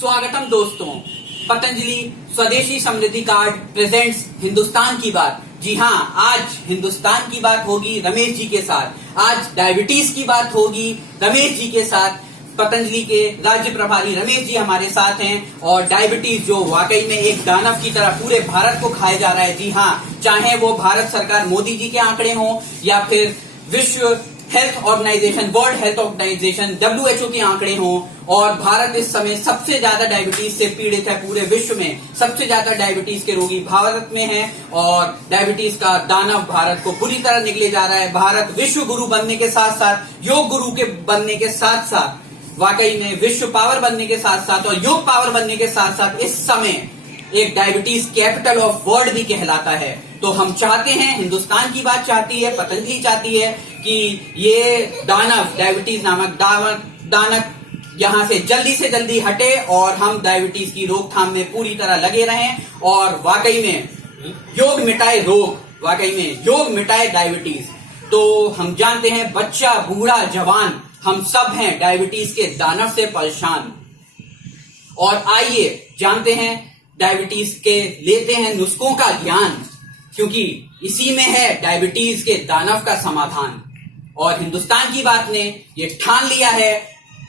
स्वागतम दोस्तों। पतंजलि स्वदेशी समृद्धि कार्ड प्रेजेंट्स हिंदुस्तान की बात। जी हाँ, आज हिंदुस्तान की बात होगी रमेश जी के साथ। आज डायबिटीज की बात होगी रमेश जी के साथ। पतंजलि के राज्य प्रभारी रमेश जी हमारे साथ हैं और डायबिटीज जो वाकई में एक दानव की तरह पूरे भारत को खाया जा रहा है। जी हाँ, चाहे वो भारत सरकार मोदी जी के आंकड़े हों या फिर विश्व health organization, world health organization WHO के आंकड़े हों, और भारत इस समय सबसे ज्यादा डायबिटीज से पीड़ित है। पूरे विश्व में सबसे ज्यादा डायबिटीज के रोगी भारत में हैं और डायबिटीज का दानव भारत को बुरी तरह निकले जा रहा है। भारत विश्व गुरु बनने के साथ साथ, योग गुरु के बनने के साथ साथ, वाकई में विश्व पावर बनने के साथ साथ और योग पावर बनने के साथ साथ इस समय एक डायबिटीज कैपिटल ऑफ वर्ल्ड भी कहलाता है। तो हम चाहते हैं, हिंदुस्तान की बात चाहती है, पतंजलि चाहती है कि ये दानव, डायबिटीज नामक दानव यहाँ से जल्दी हटे और हम डायबिटीज की रोकथाम में पूरी तरह लगे रहें और वाकई में योग मिटाए रोग, वाकई में योग मिटाए डायबिटीज। तो हम जानते हैं बच्चा, बूढ़ा, जवान, हम सब हैं डायबिटीज के दानव से परेशान। और आइए जानते हैं डायबिटीज के, लेते हैं नुस्खों का ज्ञान, क्योंकि इसी में है डायबिटीज के दानव का समाधान। और हिंदुस्तान की बात ने ये ठान लिया है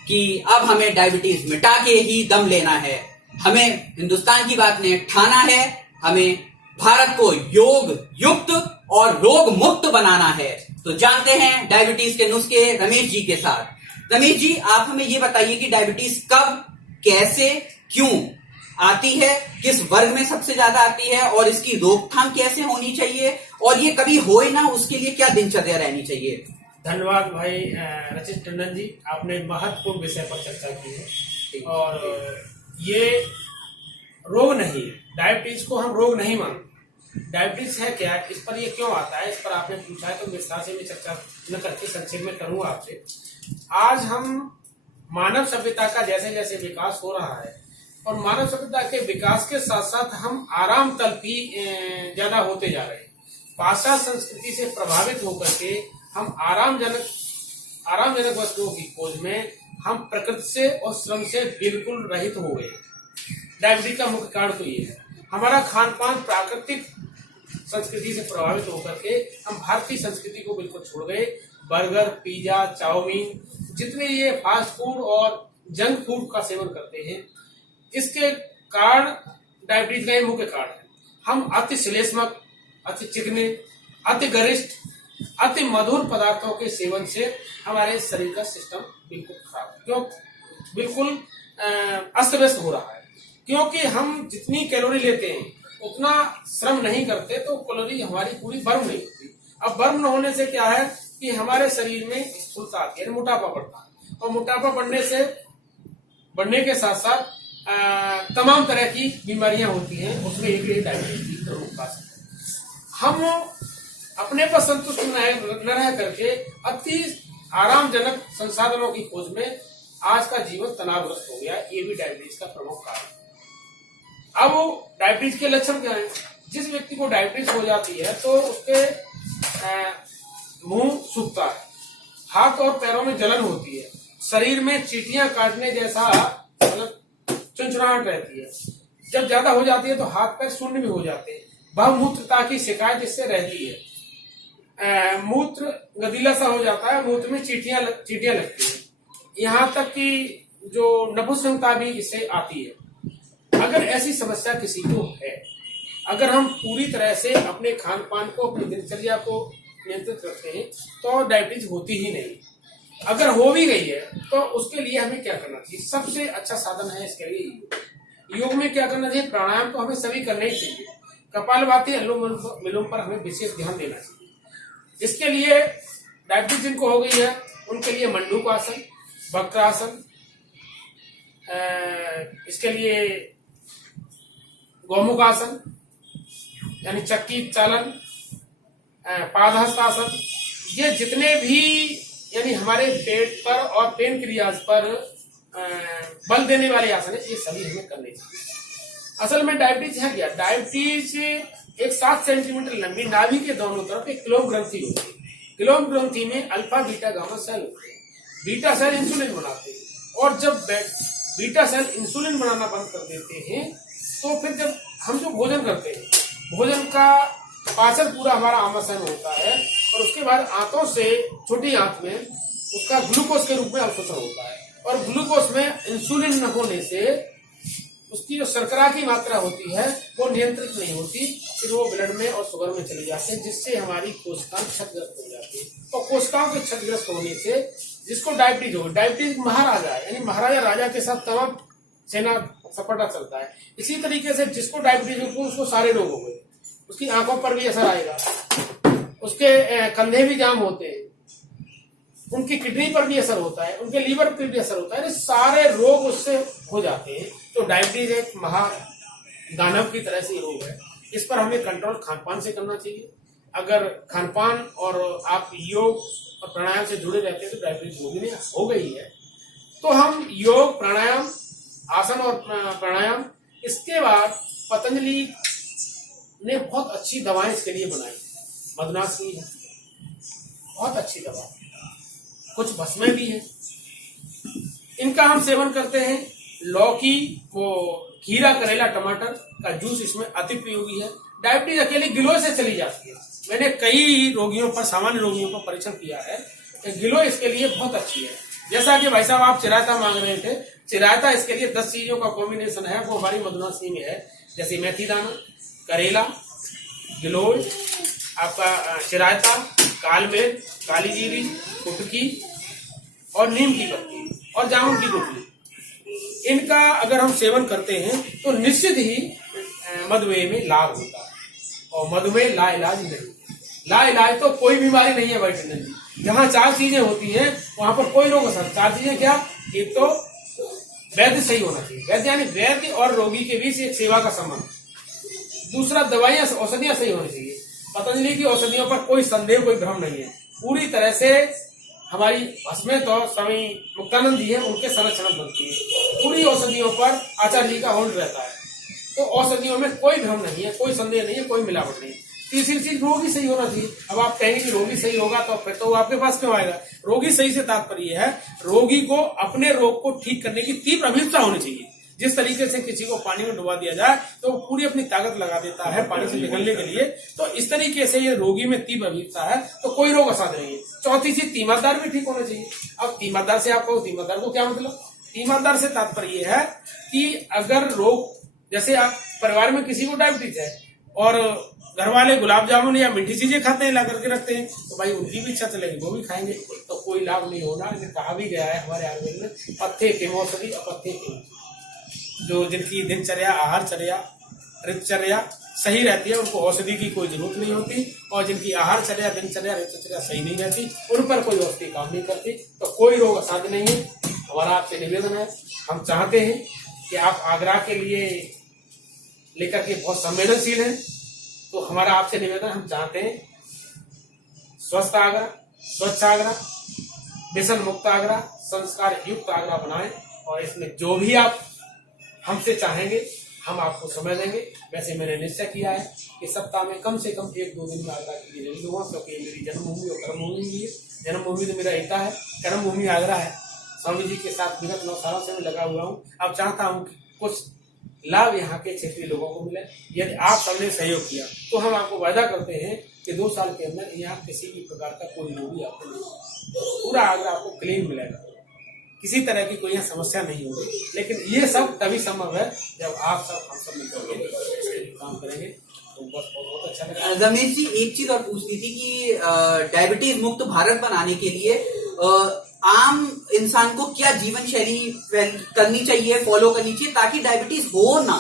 कि अब हमें डायबिटीज मिटा के ही दम लेना है। हमें, हिंदुस्तान की बात ने ठाना है, हमें भारत को योग युक्त और रोग मुक्त बनाना है। तो जानते हैं डायबिटीज के नुस्खे रमेश जी के साथ। रमेश जी, आप हमें ये बताइए कि डायबिटीज कब, कैसे, क्यों आती है, किस वर्ग में सबसे ज्यादा आती है और इसकी रोकथाम कैसे होनी चाहिए, और ये कभी होए ना उसके लिए क्या दिनचर्या रहनी चाहिए। धन्यवाद भाई रचित टंडन जी, आपने महत्वपूर्ण विषय पर चर्चा की है। और ये रोग नहीं, डायबिटीज को हम रोग नहीं मानते। डायबिटीज है क्या, इस पर ये क्यों आता है, इस पर आपने पूछा है तो विस्तार से मैं चर्चा न करके संक्षेप में करूंगा आपसे। आज हम मानव सभ्यता का जैसे जैसे विकास हो रहा है और मानव सभ्यता के विकास के साथ साथ हम आराम तल्पी ज्यादा होते जा रहे हैं। पाश्चात्य संस्कृति से प्रभावित होकर के हम आरामजनक वस्तुओं की खोज में हम प्रकृति से और श्रम से बिल्कुल रहित हो गए। डायबिटीज का मुख्य कारण तो ये है, हमारा खान पान प्राकृतिक संस्कृति से प्रभावित होकर के हम भारतीय संस्कृति को बिल्कुल छोड़ गए। बर्गर, पिज्जा, चाउमीन, जितने ये फास्ट फूड और जंक फूड का सेवन करते हैं, इसके कारण डायबिटीज का ये मुख्य कारण है। हम अति श्लेष्मक, अति चिकने, अति गरिष्ठ, अति मधुर पदार्थों के सेवन से हमारे शरीर का सिस्टम बिल्कुल खराब, क्यों बिल्कुल अस्त व्यस्त हो रहा है। क्योंकि हम जितनी कैलोरी लेते हैं उतना श्रम नहीं करते तो कैलोरी हमारी पूरी बर्न नहीं होती। अब बर्न न होने से क्या है कि हमारे शरीर में स्थूलता आती है, मोटापा बढ़ता है, और मोटापा बढ़ने के साथ साथ तमाम तरह की बीमारियां होती हैं, उसमें एक डायबिटीज की प्रमुख कारण है। हम अपने पर संतुष्ट न रह करके अति आरामजनक संसाधनों की खोज में आज का जीवन तनावग्रस्त हो गया, ये भी डायबिटीज का प्रमुख कारण है। अब डायबिटीज के लक्षण क्या हैं? जिस व्यक्ति को डायबिटीज हो जाती है तो उसके मुंह सूखता है, हाथ और पैरों में जलन होती है, शरीर में चींटियां काटने जैसा मतलब चुनचुनाहट रहती है। जब ज्यादा हो जाती है तो हाथ पैर शून्य भी हो जाते हैं। बहुमूत्रता की शिकायत इससे रहती है। मूत्र गदीला सा हो जाता है, मूत्र में चींटियां लगती है। यहाँ तक कि जो नपुंसकता भी इससे आती है। अगर ऐसी समस्या किसी को है, अगर हम पूरी तरह से अपने खान पान को, अपनी दिनचर्या को नियंत्रित रखते हैं तो डायबिटीज होती ही नहीं। अगर हो भी गई है तो उसके लिए हमें क्या करना चाहिए? सबसे अच्छा साधन है इसके लिए योग में क्या करना चाहिए? प्राणायाम तो हमें सभी करना ही चाहिए। कपालभाति, अनुलोम विलोम पर हमें विशेष ध्यान देना चाहिए। इसके लिए डायबिटीज जिनको हो गई है उनके लिए मंडूकासन, वक्रासन, इसके लिए गोमुखासन यानी चक्की चालन, पादहस्तासन, ये जितने भी यानी हमारे पेट पर और पेनक्रियाज पर बल देने वाले आसन है, ये सभी हमें करने चाहिए। असल में डायबिटीज है क्या? डायबिटीज एक 7 सेंटीमीटर लंबी नाभि के दोनों तरफ एक क्लोम ग्रंथि होती है। क्लोम ग्रंथि में अल्फा बीटा गामा सेल होते हैं। बीटा सेल इंसुलिन बनाते हैं और जब बीटा सेल इंसुलिन बनाना बंद कर देते हैं, तो फिर जब हम जो भोजन करते हैं, भोजन का पाचन पूरा हमारा आमाशय में होता है और उसके बाद आंतों से छोटी आंत में उसका ग्लूकोज के रूप में अवशोषण होता है, और ग्लूकोज में इंसुलिन न होने से उसकी जो शर्करा की मात्रा होती है वो नियंत्रित नहीं होती, फिर वो ब्लड में और शुगर में चली जाती है, जिससे हमारी कोशिकाएं क्षतिग्रस्त हो जाती है। और कोशिकाओं के क्षतिग्रस्त होने से जिसको डायबिटीज हो, डायबिटीज महाराजा है, यानी महाराजा राजा के साथ तमाम सेना सपाटा चलता है। इसी तरीके से जिसको डायबिटीज हो उसको सारे रोग हो गए, उसकी आंखों पर भी असर आएगा, उसके कंधे भी जाम होते हैं, उनकी किडनी पर भी असर होता है, उनके लीवर पर भी असर होता है, सारे रोग उससे हो जाते हैं। तो डायबिटीज एक महादानव की तरह से रोग है। इस पर हमें कंट्रोल खानपान से करना चाहिए। अगर खानपान और आप योग और प्राणायाम से जुड़े रहते हैं तो डायबिटीज होगी नहीं, हो गई है। तो हम योग, प्राणायाम, आसन और प्राणायाम, इसके बाद पतंजलि ने बहुत अच्छी दवाएं इसके लिए बनाई। मधुनाशनी है, बहुत अच्छी दवा, कुछ भस्में भी है, इनका हम सेवन करते हैं। लौकी, वो खीरा, करेला, टमाटर का जूस इसमें अति उपयोगी है। डायबिटीज अकेले गिलोय से चली जाती है। मैंने कई रोगियों पर, सामान्य रोगियों पर परीक्षण किया है, गिलोय इसके लिए बहुत अच्छी है। जैसा कि भाई साहब आप चिरायता मांग रहे थे, चिरायता इसके लिए 10 चीजों का कॉम्बिनेशन है, वो हमारी मधुनाशनी में है। जैसे मेथी दाना, करेला, गिलोय, आपका चिरायता, काल मिर्च, काली जीरी, कुटकी और नीम की पत्ती और जामुन की गुठली, इनका अगर हम सेवन करते हैं तो निश्चित ही मधुमेह में लाभ होता है। और मधुमेह लाइलाज नहीं, लाइलाज तो कोई बीमारी नहीं है भाई टंडन जी। जहाँ 4 चीजें होती हैं वहां पर कोई रोग असर। 4 चीजें क्या? एक तो वैद्य सही होना चाहिए, वैद्य यानी वैद्य और रोगी के बीच एक सेवा का संबंध। दूसरा, दवाइयां, औषधियां सही होनी चाहिए। पतंजलि की औषधियों पर कोई संदेह, कोई भ्रम नहीं है। पूरी तरह से हमारी भस्में तो स्वामी मुक्तानंद जी है, उनके संरक्षण बनती है। पूरी औषधियों पर आचार्य जी का होल्ड रहता है। तो औषधियों में कोई भ्रम नहीं है, कोई संदेह नहीं है, कोई मिलावट नहीं है। तीसरी चीज, रोगी सही होना चाहिए। अब आप कहेंगे कि रोगी सही होगा तो फिर तो आपके पास क्यों आएगा? रोगी सही से तात्पर्य है रोगी को अपने रोग को ठीक करने की तीव्र अभिप्सा होनी चाहिए। जिस तरीके से किसी को पानी में डुबा दिया जाए तो वो पूरी अपनी ताकत लगा देता है पानी से निकलने के लिए, तो इस तरीके से ये रोगी में तीव्र अभिप्सा है तो कोई रोग असाध्य नहीं है। चौथी चीज, तीमारदार भी ठीक होना चाहिए। अब तीमारदार से आप कहो, तीमारदार को क्या मतलब? तीमारदार से तात्पर्य है कि अगर रोग, जैसे आप परिवार में किसी को डायबिटीज है और घर वाले गुलाब जामुन या मीठी चीजें खाते हैं, ला करके रखते हैं, तो भाई उनकी भी इच्छा चलेगी, वो भी खाएंगे, तो कोई लाभ नहीं होना। लेकिन कहा भी गया है हमारे आयुर्वेद में, पत्थे के औषधि, अपत्थे के, जो जिनकी दिनचर्या, आहारचर्या, ऋतुचर्या सही रहती है उनको औषधि की कोई जरूरत नहीं होती, और जिनकी आहारचर्या, दिनचर्या, ऋतुचर्या सही नहीं रहती उन पर कोई औषधि काम नहीं करती। तो कोई रोग असाध्य नहीं है। हमारा आपसे निवेदन है, हम चाहते हैं कि आप आगरा के लिए लेकर के बहुत संवेदनशील हैं, तो हमारा आपसे निवेदन, हम चाहते हैं स्वस्थ आगरा, स्वच्छ आगरा, व्यसन मुक्त आगरा, संस्कार युक्त आगरा बनाएं। और इसमें जो भी आप हमसे चाहेंगे हम आपको समय देंगे। वैसे मैंने निश्चय किया है कि सप्ताह में कम से कम 1-2 दिन में आगरा के लिए जरूर दूंगा, क्योंकि मेरी जन्मभूमि और कर्मभूमि भी है। जन्मभूमि तो मेरा एटा है, कर्मभूमि आगरा है। स्वामी जी के साथ विगत 9 सालों से मैं लगा हुआ हूँ। अब चाहता हूँ कि कुछ लाभ यहाँ के क्षेत्रीय लोगों को मिले। यदि आप सबने सहयोग किया तो हम आपको वायदा करते हैं कि 2 साल के अंदर यहाँ किसी भी प्रकार का कोई रोगी आपको नहीं, पूरा आगरा आपको क्लीन मिलेगा, किसी तरह की कोई यहाँ समस्या नहीं होगी। लेकिन ये सब तभी संभव है जब आप सब, हम सब मिलकर काम करेंगे। तो बस बहुत अच्छा लगा। रमेश जी, एक चीज और पूछनी थी कि डायबिटीज मुक्त भारत बनाने के लिए आम इंसान को क्या जीवन शैली करनी चाहिए, फॉलो करनी चाहिए ताकि डायबिटीज हो ना?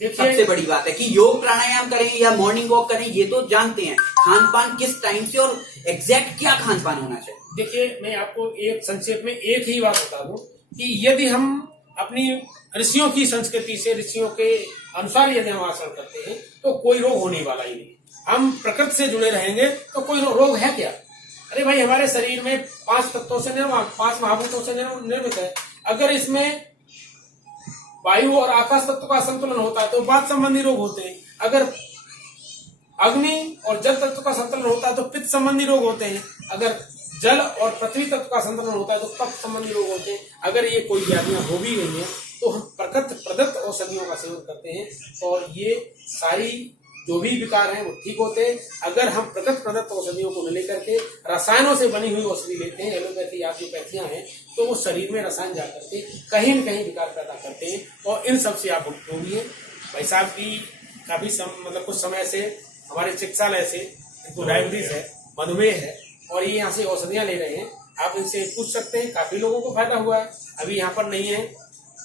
सबसे बड़ी बात है कि योग प्राणायाम करें या मॉर्निंग वॉक करें, ये तो जानते हैं। खान पान किस टाइम से और एग्जैक्ट क्या खान पान होना चाहिए? देखिए, मैं आपको एक संक्षेप में एक ही बात बता दूं कि यदि हम अपनी ऋषियों की संस्कृति से, ऋषियों के अनुसार यदि हम आचरण करते हैं तो कोई रोग होने वाला ही नहीं। हम प्रकृति से जुड़े रहेंगे तो कोई रोग है क्या? अरे भाई, हमारे शरीर में 5 तत्वों से निर्माण, 5 महाभूतों से निर्मित है। अगर इसमें वायु और आकाश तत्व का संतुलन होता है तो वात संबंधी रोग होते हैं। अगर अग्नि और जल तत्व का संतुलन होता है तो पित्त संबंधी रोग होते हैं। अगर जल और पृथ्वी तत्व का संतुलन होता है तो कफ संबंधी रोग होते हैं। अगर ये कोई व्याधियां हो भी गई हैं तो हम प्रकृति प्रदत्त औषधियों का सेवन करते हैं और ये सारी जो भी विकार हैं वो ठीक होते हैं। अगर हम प्रकृति प्रदत्त औषधियों को न लेकर के रसायनों से बनी हुई औषधि लेते हैं, एलोपैथी या एलोपैथियां हैं, तो वो शरीर में रसायन जा करके कहीं न कहीं विकार पैदा करते हैं और इन सब से आप उपयोगी हैं। भाई साहब की काफी मतलब कुछ समय से हमारे चिकित्सालय से इनको डायबिटीज है, मधुमेह है और ये यहाँ से औषधियां ले रहे हैं। आप इनसे पूछ सकते हैं, काफी लोगों को फायदा हुआ है। अभी यहाँ पर नहीं है,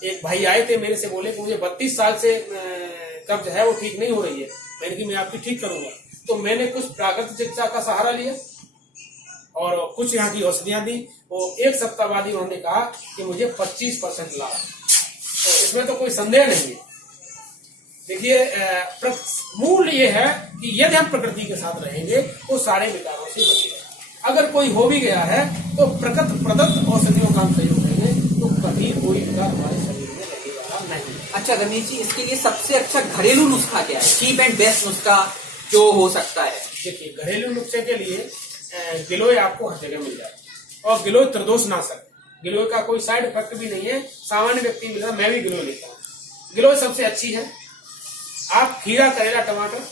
एक भाई आए थे मेरे से, बोले कि मुझे 32 साल से कब्ज है वो ठीक नहीं हो रही है, मैंने कि मैं आपकी ठीक करूंगा। तो मैंने कुछ प्राकृतिक चिकित्सा का सहारा लिया और कुछ यहाँ की औषधियां दी। वो 1 सप्ताह बाद ही उन्होंने कहा कि मुझे 25% लाभ। तो इसमें तो कोई संदेह नहीं है। देखिए मूल ये है कि यदि हम प्रकृति के साथ रहेंगे तो सारे विकारों से बचेंगे। अगर कोई हो भी गया है तो प्रकृति प्रदत्त औषधियों का हम प्रयोग करेंगे तो कभी कोई विकार हमारे शरीर में लगेगा नहीं। अच्छा रमेश जी, इसके लिए सबसे अच्छा घरेलू नुस्खा क्या है, चीप एंड बेस्ट नुस्खा जो हो सकता है? देखिए घरेलू नुस्खे के लिए गिलोय आपको हर जगह मिल जाएगा और गिलोय त्रिदोषनाशक, गिलोय का कोई साइड इफेक्ट भी नहीं है। सामान्य व्यक्ति मिल रहा, मैं भी गिलोय लेता हूँ। गिलोय सबसे अच्छी है। आप खीरा, करेला, टमाटर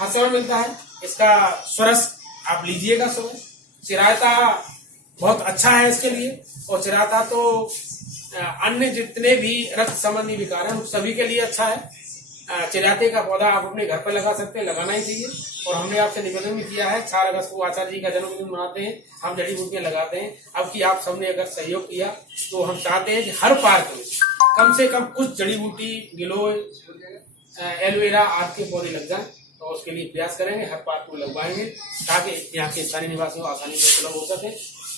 हर समय मिलता है, इसका स्वरस आप लीजिएगा सुबह। चिरायता बहुत अच्छा है इसके लिए और चिरायता तो अन्य जितने भी रक्त संबंधी विकार हैं सभी के लिए अच्छा है। चिरायते का पौधा आप अपने घर पर लगा सकते हैं, लगाना ही चाहिए। और हमने आपसे निवेदन भी किया है, 4 अगस्त को आचार्य जी का जन्मदिन मनाते हैं, हम जड़ी बूटियां लगाते हैं। अब की आप सबने अगर सहयोग किया तो हम चाहते हैं कि हर पार्क में कम से कम कुछ जड़ी बूटी, गिलोय, एलोवेरा आदि के पौधे लग जाएं। तो उसके लिए प्रयास करेंगे, हर पार्क में लगवाएंगे ताकि यहाँ के स्थानीय निवासियों को आसानी से सुलभ हो सके।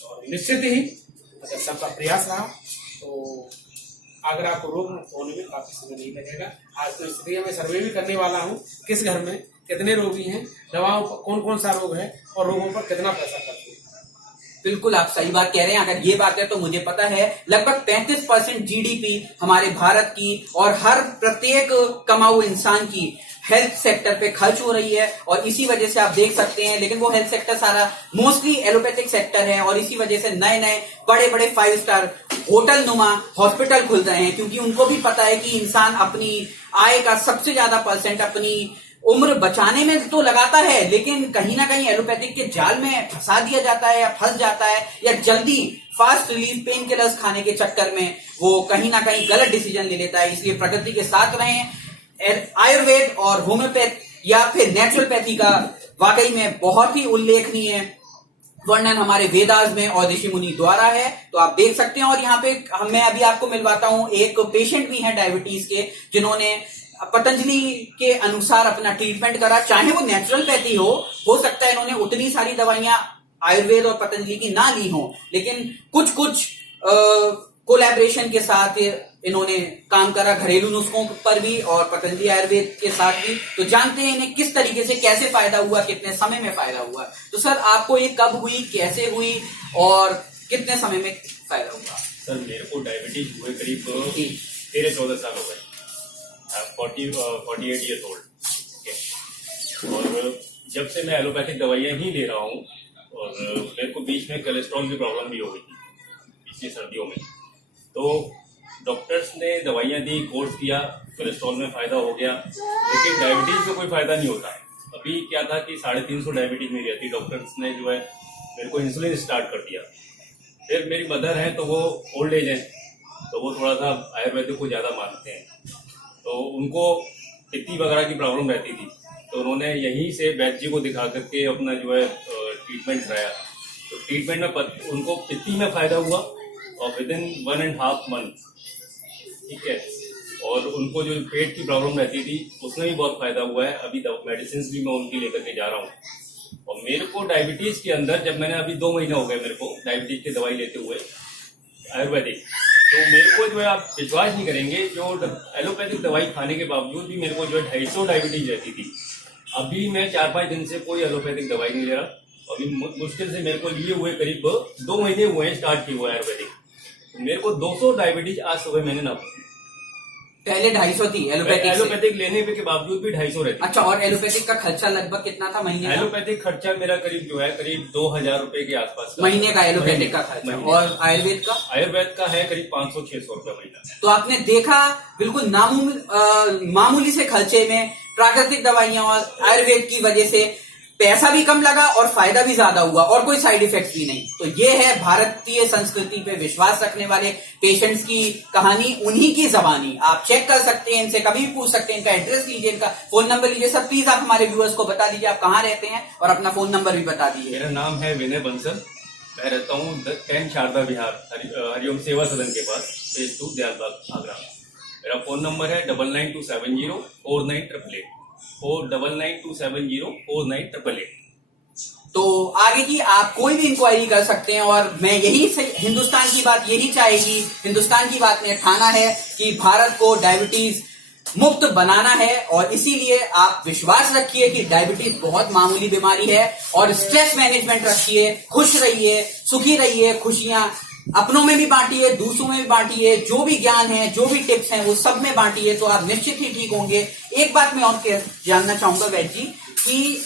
और निश्चित ही अगर सबका प्रयास रहा तो अगर आपको रोग मुक्त होने में काफी समय नहीं लगेगा। आज तो स्थिति में सर्वे भी करने वाला हूँ, किस घर में कितने रोगी हैं, दवाओं पर कौन कौन सा रोग है और रोगों पर कितना पैसा खर्च है। बिल्कुल आप सही बात कह रहे हैं। अगर ये बात है तो मुझे पता है लगभग 35% जीडीपी हमारे भारत की और हर प्रत्येक कमाऊ इंसान की हेल्थ सेक्टर पे खर्च हो रही है और इसी वजह से आप देख सकते हैं। लेकिन वो हेल्थ सेक्टर सारा मोस्टली एलोपैथिक सेक्टर है और इसी वजह से नए नए बड़े बड़े 5 स्टार होटल नुमा हॉस्पिटल खुल रहे हैं, क्योंकि उनको भी पता है कि इंसान अपनी आय का सबसे ज्यादा % अपनी उम्र बचाने में तो लगाता है, लेकिन कहीं ना कहीं एलोपैथिक के जाल में फंसा दिया जाता है या फंस जाता है, या जल्दी फास्ट रिलीफ पेन किलर्स खाने के चक्कर में वो कहीं ना कहीं गलत डिसीजन ले लेता है। इसलिए प्रकृति के साथ रहें। आयुर्वेद और होम्योपैथ या फिर नेचुरोपैथी का वाकई में बहुत ही उल्लेखनीय वर्णन हमारे वेदास में और ऋषि मुनि द्वारा है, तो आप देख सकते हैं। और यहाँ पे मैं अभी आपको मिलवाता हूँ, एक पेशेंट भी है डायबिटीज के जिन्होंने पतंजलि के अनुसार अपना ट्रीटमेंट करा। चाहे वो नेचुरोपैथी हो सकता है इन्होंने उतनी सारी दवाइयां आयुर्वेद और पतंजलि की ना ली हो, लेकिन कुछ कोलैबोरेशन के साथ इन्होंने काम करा घरेलू नुस्खों पर भी और पतंजलि आयुर्वेद के साथ भी। तो जानते हैं इन्हें किस तरीके से कैसे फायदा हुआ, कितने समय में फायदा हुआ। तो सर आपको ये कब हुई, कैसे हुई और कितने समय में फायदा हुआ? सर मेरे को डायबिटीज हुए करीब 13-14 साल हो गए। 48 ईयर्स ओल्ड। और जब से मैं एलोपैथिक दवाइयाँ ही ले रहा हूँ और मेरे को बीच में कोलेस्ट्रॉल की प्रॉब्लम भी हो गई थी पिछली सर्दियों में। तो डॉक्टर्स ने दवाइयाँ दी, कोर्स किया, कोलेस्ट्रॉल में फायदा हो गया, लेकिन डायबिटीज में कोई फायदा नहीं होता। अभी क्या था कि 350 डायबिटीज मेरी रहती। डॉक्टर्स ने जो है मेरे को इंसुलिन स्टार्ट कर दिया। फिर मेरी मदर है तो वो ओल्ड एज है, तो वो थोड़ा सा आयुर्वेदिक को ज़्यादा मानते हैं, तो उनको पित्ती वगैरह की प्रॉब्लम रहती थी। तो उन्होंने यहीं से वैद्य जी को दिखा करके अपना जो है ट्रीटमेंट कराया। तो ट्रीटमेंट में उनको पित्ती में फ़ायदा हुआ और विदिन 1.5 मंथ, ठीक है। और उनको जो पेट की प्रॉब्लम रहती थी उसमें भी बहुत फ़ायदा हुआ है। अभी मेडिसिन भी मैं उनकी लेकर के जा रहा हूँ। और मेरे को डायबिटीज़ के अंदर जब मैंने अभी 2 महीने हो गए मेरे को डायबिटीज़ की दवाई लेते हुए आयुर्वेदिक, तो मेरे को जो है आप विश्वास नहीं करेंगे, जो एलोपैथिक दवाई खाने के बावजूद भी मेरे को जो है 250 डायबिटीज रहती थी। अभी मैं 4-5 दिन से कोई एलोपैथिक दवाई नहीं ले रहा। अभी मुश्किल से मेरे को लिए हुए करीब 2 महीने हुए हैं स्टार्ट किए हुए आयुर्वेदिक। तो मेरे को 200 डायबिटीज आज सुबह मैंने ना पहले 250 थी एलोपैथिक से। एलोपैथिक लेने के बावजूद भी 250 रहती। अच्छा, और एलोपैथिक का खर्चा लगभग कितना था महीने का? एलोपैथिक खर्चा मेरा करीब 2000 रुपए के आसपास महीने का एलोपैथिक का खर्चा। और आयुर्वेद का? आयुर्वेद का है करीब 500-600 रुपए महीना। तो आपने देखा बिल्कुल मामूली से खर्चे में प्राकृतिक दवाइयां और आयुर्वेद की वजह से पैसा भी कम लगा और फायदा भी ज्यादा हुआ और कोई साइड इफेक्ट भी नहीं। तो ये है भारतीय संस्कृति पे विश्वास रखने वाले पेशेंट्स की कहानी, उन्हीं की जबानी। आप चेक कर सकते हैं, इनसे कभी भी पूछ सकते हैं, इनका एड्रेस लीजिए, इनका फोन नंबर लीजिए। सर प्लीज आप हमारे व्यूअर्स को बता दीजिए आप कहाँ रहते हैं और अपना फोन नंबर भी बता दीजिए। मेरा नाम है विनय बंसल, मैं रहता हूँ 10 शारदा विहार हरिओम सेवा सदन के पास, फेज 2 दयालबाग आगरा। मेरा फोन नंबर है 9927049888 4992704988। तो आगे की आप कोई भी इंक्वायरी कर सकते हैं और मैं यही से हिंदुस्तान की बात यही चाहेगी, हिंदुस्तान की बात ने ठाना है कि भारत को डायबिटीज मुक्त बनाना है और इसीलिए आप विश्वास रखिए कि डायबिटीज बहुत मामूली बीमारी है और स्ट्रेस मैनेजमेंट रखिए, खुश रहिए, सुखी रहिए, खुशियां अपनों में भी बांटिए, दूसरों में भी बांटिए, जो भी ज्ञान है, जो भी टिप्स हैं वो सब में बांटिए, तो आप निश्चित ही ठीक होंगे। एक बात मैं और जानना चाहूंगा वैद्य जी कि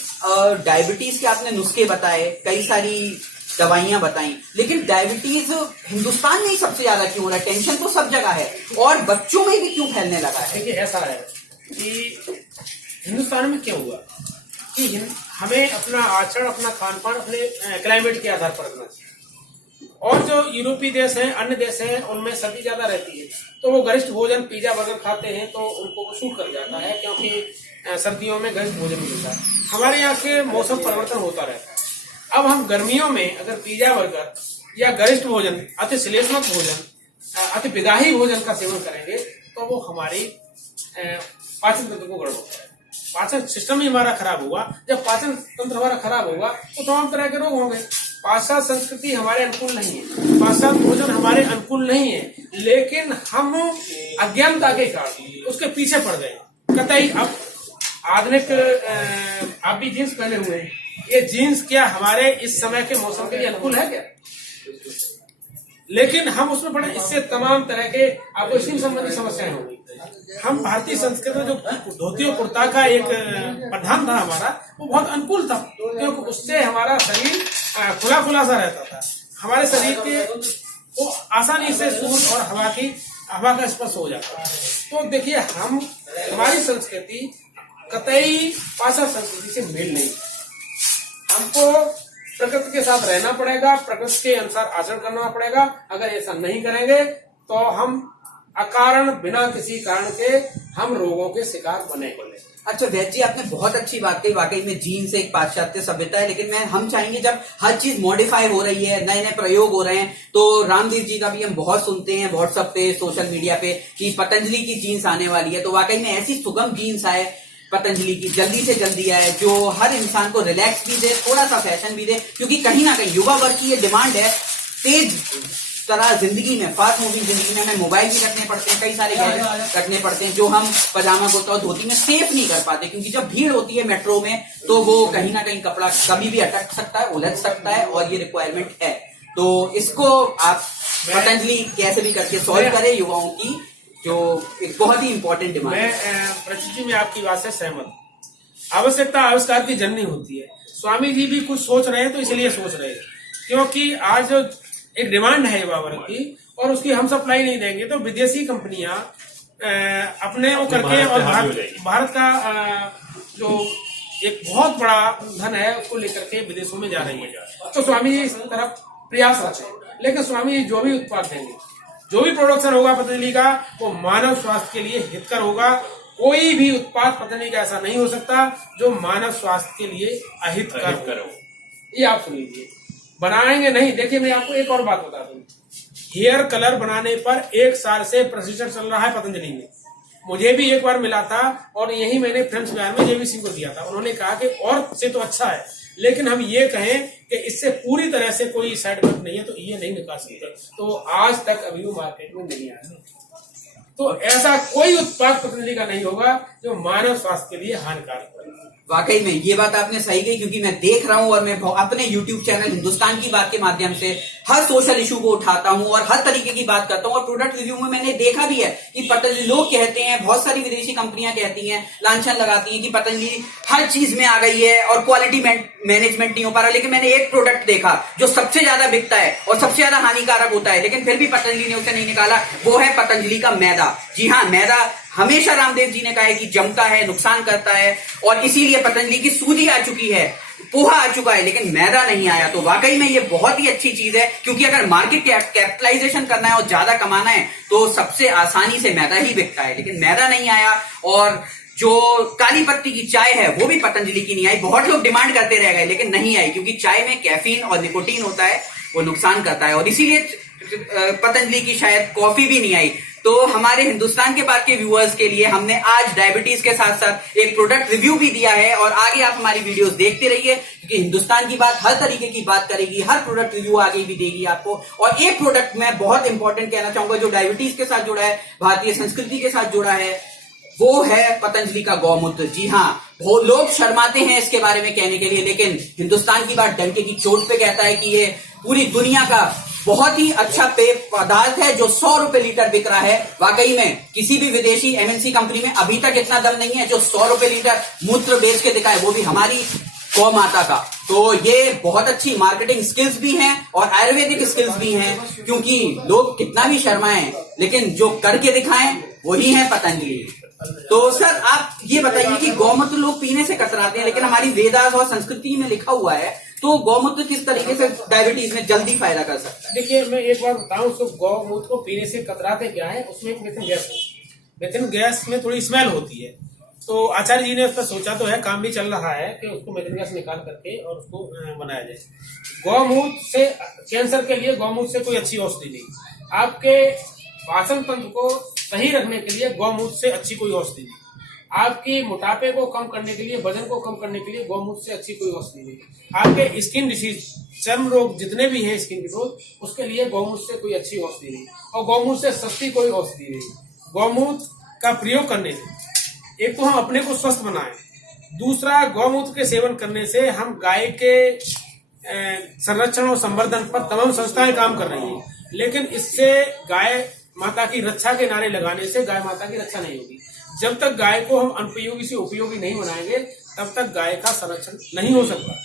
डायबिटीज के आपने नुस्खे बताए, कई सारी दवाइयां बताई, लेकिन डायबिटीज हिंदुस्तान में ही सबसे ज्यादा क्यों हो रहा है? टेंशन तो सब जगह है और बच्चों में भी क्यों फैलने लगा है? देखिए ऐसा है कि हिंदुस्तान में क्या हुआ कि हमें अपना आचरण, अपना खान पान अपने क्लाइमेट के आधार पर रखना चाहिए। और जो यूरोपीय देश हैं, अन्य देश हैं, उनमें सर्दी ज्यादा रहती है तो वो गरिष्ठ भोजन पिज्जा बर्गर खाते हैं तो उनको वो सूट कर जाता है, क्योंकि सर्दियों में गरिष्ठ भोजन मिलता है। हमारे यहाँ के मौसम परिवर्तन होता रहता है। अब हम गर्मियों में अगर पिज्जा बर्गर या गरिष्ठ भोजन, अति श्लेष्मक भोजन, अति विगाही भोजन का सेवन करेंगे तो वो हमारी पाचन तंत्र को गड़बड़ करेगा। पाचन सिस्टम ही हमारा खराब हुआ। जब पाचन तंत्र हमारा खराब होगा तो तमाम तरह के रोग होंगे। पाश्चात्य संस्कृति हमारे अनुकूल नहीं है, पाश्चात्य भोजन हमारे अनुकूल नहीं है, लेकिन हम अज्ञानता के कारण उसके पीछे पड़ गए कतई। अब आधुनिक आप भी जीन्स पहने हुए हैं, ये जीन्स क्या हमारे इस समय के मौसम के लिए अनुकूल है क्या? लेकिन हम उसमें पड़े, इससे तमाम तरह के आपको इसी संबंधी समस्याएं होंगी। हम भारतीय संस्कृति में जो धोती और कुर्ता का एक प्रधान था हमारा, वो बहुत अनुकूल था, क्योंकि उससे हमारा शरीर खुला खुला सा रहता था। हमारे शरीर के वो आसानी से सूर्य और हवा का स्पर्श हो जाता है। तो देखिए हमारी संस्कृति कतई पाश्चात्य संस्कृति से मेल नहीं। हमको प्रकृति के साथ रहना पड़ेगा, प्रकृति के अनुसार आचरण करना पड़ेगा। अगर ऐसा नहीं करेंगे तो हम अकारण बिना किसी कारण के हम रोगों के शिकार बने। अच्छा वैद्य जी, आपने बहुत अच्छी बात कही, वाकई में जीन्स एक पाश्चात्य सभ्यता है, लेकिन हम चाहेंगे जब हर चीज मॉडिफाई हो रही है, नए नए प्रयोग हो रहे हैं, तो रामदेव जी का भी हम बहुत सुनते हैं व्हाट्सएप पे, सोशल मीडिया पे कि पतंजलि की जीन्स आने वाली है। तो वाकई में ऐसी सुगम जीन्स आए पतंजलि की, जल्दी से जल्दी आए, जो हर इंसान को रिलैक्स भी दे, थोड़ा सा फैशन भी दे, क्योंकि कहीं ना कहीं युवा वर्ग की ये डिमांड है। तेज तरह जिंदगी में, फास्ट मूविंग जिंदगी में हमें मोबाइल भी रखने पड़ते हैं, कई सारे गैजेट रखने पड़ते हैं जो हम पजामा कुर्ता और धोती में सेफ नहीं कर पाते, क्योंकि जब भीड़ होती है मेट्रो में तो वो कहीं ना कहीं कपड़ा कभी भी अटक सकता है, उलझ सकता है, और ये रिक्वायरमेंट है। तो इसको आप पतंजलि कैसे भी करके सॉल्व करें युवाओं की, जो एक बहुत ही इंपॉर्टेंट डिमांड है। मैं प्रचित जी में आपकी बात से सहमत हूँ। आवश्यकता आविष्कार की जननी होती है। स्वामी जी भी कुछ सोच रहे हैं तो इसलिए सोच रहे हैं, क्योंकि आज एक डिमांड है युवा वर्ग की और उसकी हम सप्लाई नहीं देंगे तो विदेशी कंपनियां अपने वो करके, और भारत का जो एक बहुत बड़ा धन है उसको लेकर के विदेशों में जा रही है। तो स्वामी जी इस तरफ प्रयास करते हैं, लेकिन स्वामी जी जो भी उत्पाद देंगे, जो भी प्रोडक्शन होगा पतंजलि का, वो मानव स्वास्थ्य के लिए हितकर होगा। कोई भी उत्पाद पतंजलि का ऐसा नहीं हो सकता जो मानव स्वास्थ्य के लिए अहितकर हो। ये आप सुन लीजिए, बनाएंगे नहीं। देखिए मैं आपको एक और बात बता दूं, हेयर कलर बनाने पर 1 साल से प्रशिक्षण चल रहा है पतंजलि में। मुझे भी एक बार मिला था और यही मैंने फ्रेंड्स बयान में जेबी सिंह को दिया था। उन्होंने कहा कि और से तो अच्छा है, लेकिन हम ये कहें कि इससे पूरी तरह से कोई साइड इफेक्ट नहीं है तो ये नहीं निकाल सकते। तो आज तक अभी वो मार्केट में नहीं आया। तो ऐसा कोई उत्पाद पतंजलि का नहीं होगा जो मानव स्वास्थ्य के लिए हानिकारक है। वाकई में ये बात आपने सही कही, क्योंकि मैं देख रहा हूं और मैं अपने YouTube चैनल हिंदुस्तान की बात के माध्यम से हर सोशल इशू को उठाता हूं और हर तरीके की बात करता हूं। और प्रोडक्ट रिव्यू में मैंने देखा भी है कि पतंजलि, लोग कहते हैं, बहुत सारी विदेशी कंपनियां कहती हैं, लांछन लगाती हैं कि पतंजलि हर चीज में आ गई है और क्वालिटी मैनेजमेंट नहीं हो पा रहा। लेकिन मैंने एक प्रोडक्ट देखा जो सबसे ज्यादा बिकता है और सबसे ज्यादा हानिकारक होता है, लेकिन फिर भी पतंजलि ने उसे नहीं निकाला, वो है पतंजलि का मैदा। जी हाँ, मैदा हमेशा रामदेव जी ने कहा है कि जमता है, नुकसान करता है, और इसीलिए पतंजलि की सूजी आ चुकी है, पोहा आ चुका है, लेकिन मैदा नहीं आया। तो वाकई में ये बहुत ही अच्छी चीज है, क्योंकि अगर मार्केट कैपिटलाइजेशन करना है और ज्यादा कमाना है तो सबसे आसानी से मैदा ही बिकता है, लेकिन मैदा नहीं आया। और जो काली पत्ती की चाय है वो भी पतंजलि की नहीं आई। बहुत लोग डिमांड करते रह गए लेकिन नहीं आई, क्योंकि चाय में कैफीन और निकोटीन होता है, वो नुकसान करता है, और इसीलिए पतंजलि की शायद कॉफी भी नहीं आई। तो हमारे हिंदुस्तान के बाद के व्यूअर्स के लिए हमने आज डायबिटीज के साथ साथ एक प्रोडक्ट रिव्यू भी दिया है, और आगे आप हमारी वीडियोस देखते रहिए, क्योंकि हिंदुस्तान की बात हर तरीके की बात करेगी, हर प्रोडक्ट रिव्यू आगे भी देगी आपको। और एक प्रोडक्ट मैं बहुत इंपॉर्टेंट कहना चाहूंगा जो डायबिटीज के साथ जुड़ा है, भारतीय संस्कृति के साथ जुड़ा है, वो है पतंजलि का गौमूत्र। जी हाँ, बहुत लोग शर्माते हैं इसके बारे में कहने के लिए, लेकिन हिंदुस्तान की बात डंके की चोट पे कहता है कि ये पूरी दुनिया का बहुत ही अच्छा पेय पदार्थ है जो 100 रुपए लीटर बिक रहा है। वाकई में किसी भी विदेशी एमएनसी कंपनी में अभी तक इतना दम नहीं है जो 100 रुपए लीटर मूत्र बेच के दिखाए, वो भी हमारी गौ माता का। तो ये बहुत अच्छी मार्केटिंग स्किल्स भी हैं और आयुर्वेदिक स्किल्स भी हैं, क्योंकि लोग कितना भी शर्माएं लेकिन जो करके दिखाएं वही है पतंजलि। तो सर आप ये बताइए कि गौमूत्र लोग पीने से कतराते हैं, लेकिन हमारी वेदास और संस्कृति में लिखा हुआ है, तो गौमूत्र किस तरीके से डायबिटीज में जल्दी फायदा कर सकता है? देखिए, मैं एक बार बताऊं तो गौमूत्र को पीने से कतराते क्या है, उसमें एक मीथेन गैस होती है। मीथेन गैस में थोड़ी स्मेल होती है, तो आचार्य जी ने उस पर सोचा तो है, काम भी चल रहा है कि उसको मीथेन गैस निकाल करके और उसको बनाया जाए। गौमूत्र से कैंसर के लिए गौमूत्र से कोई अच्छी औषधि नहीं। आपके पाचन तंत्र को सही रखने के लिए गौमूत्र से अच्छी कोई औषधि नहीं। आपकी मोटापे को कम करने के लिए, वजन को कम करने के लिए गौमूत्र से अच्छी कोई औषधि नहीं। आपके स्किन डिसीज, चर्म रोग जितने भी हैं, स्किन रोग, उसके लिए गौमूत्र से कोई अच्छी औषधि नहीं, और गौमूत्र से सस्ती कोई औषधि नहीं। गौमूत्र का प्रयोग करने से एक तो हम अपने को स्वस्थ बनाएं, दूसरा गौमूत्र के सेवन करने से हम गाय के संरक्षण और संवर्धन पर तमाम संस्थाएं काम कर रही हैं, लेकिन इससे गाय माता की रक्षा के नारे लगाने से गाय माता की रक्षा नहीं होगी। जब तक गाय को हम अनुपयोगी से उपयोगी नहीं बनाएंगे तब तक गाय का संरक्षण नहीं हो सकता।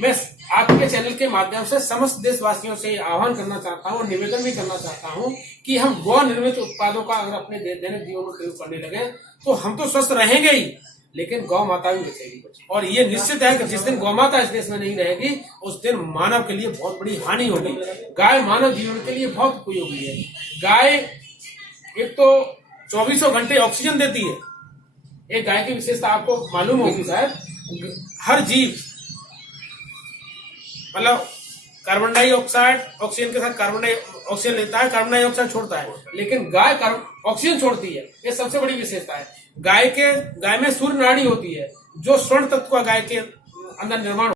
मैं आपके चैनल के माध्यम से समस्त देशवासियों से आह्वान करना चाहता हूँ और निवेदन भी करना चाहता हूँ कि हम गौ निर्मित उत्पादों का अगर अपने दैनिक जीवन में प्रयोग करने लगे तो हम तो स्वस्थ रहेंगे ही, लेकिन गौ माता भी बचेगी। और ये निश्चित है कि जिस दिन गौ माता इस देश में नहीं रहेगी उस दिन मानव के लिए बहुत बड़ी हानि होगी। गाय मानव जीवन के लिए बहुत उपयोगी है। गाय एक तो 24 घंटे ऑक्सीजन देती है। एक गाय की विशेषता आपको मालूम होगी शायद, हर जीव मतलब कार्बन डाइऑक्साइड ऑक्सीजन के साथ ऑक्सीजन लेता है, कार्बन डाइऑक्साइड छोड़ता है, लेकिन गाय ऑक्सीजन छोड़ती है। ये सबसे बड़ी विशेषता है। गाय में सूर्य नाड़ी होती है जो स्वर्ण तत्व का गाय के अंदर निर्माण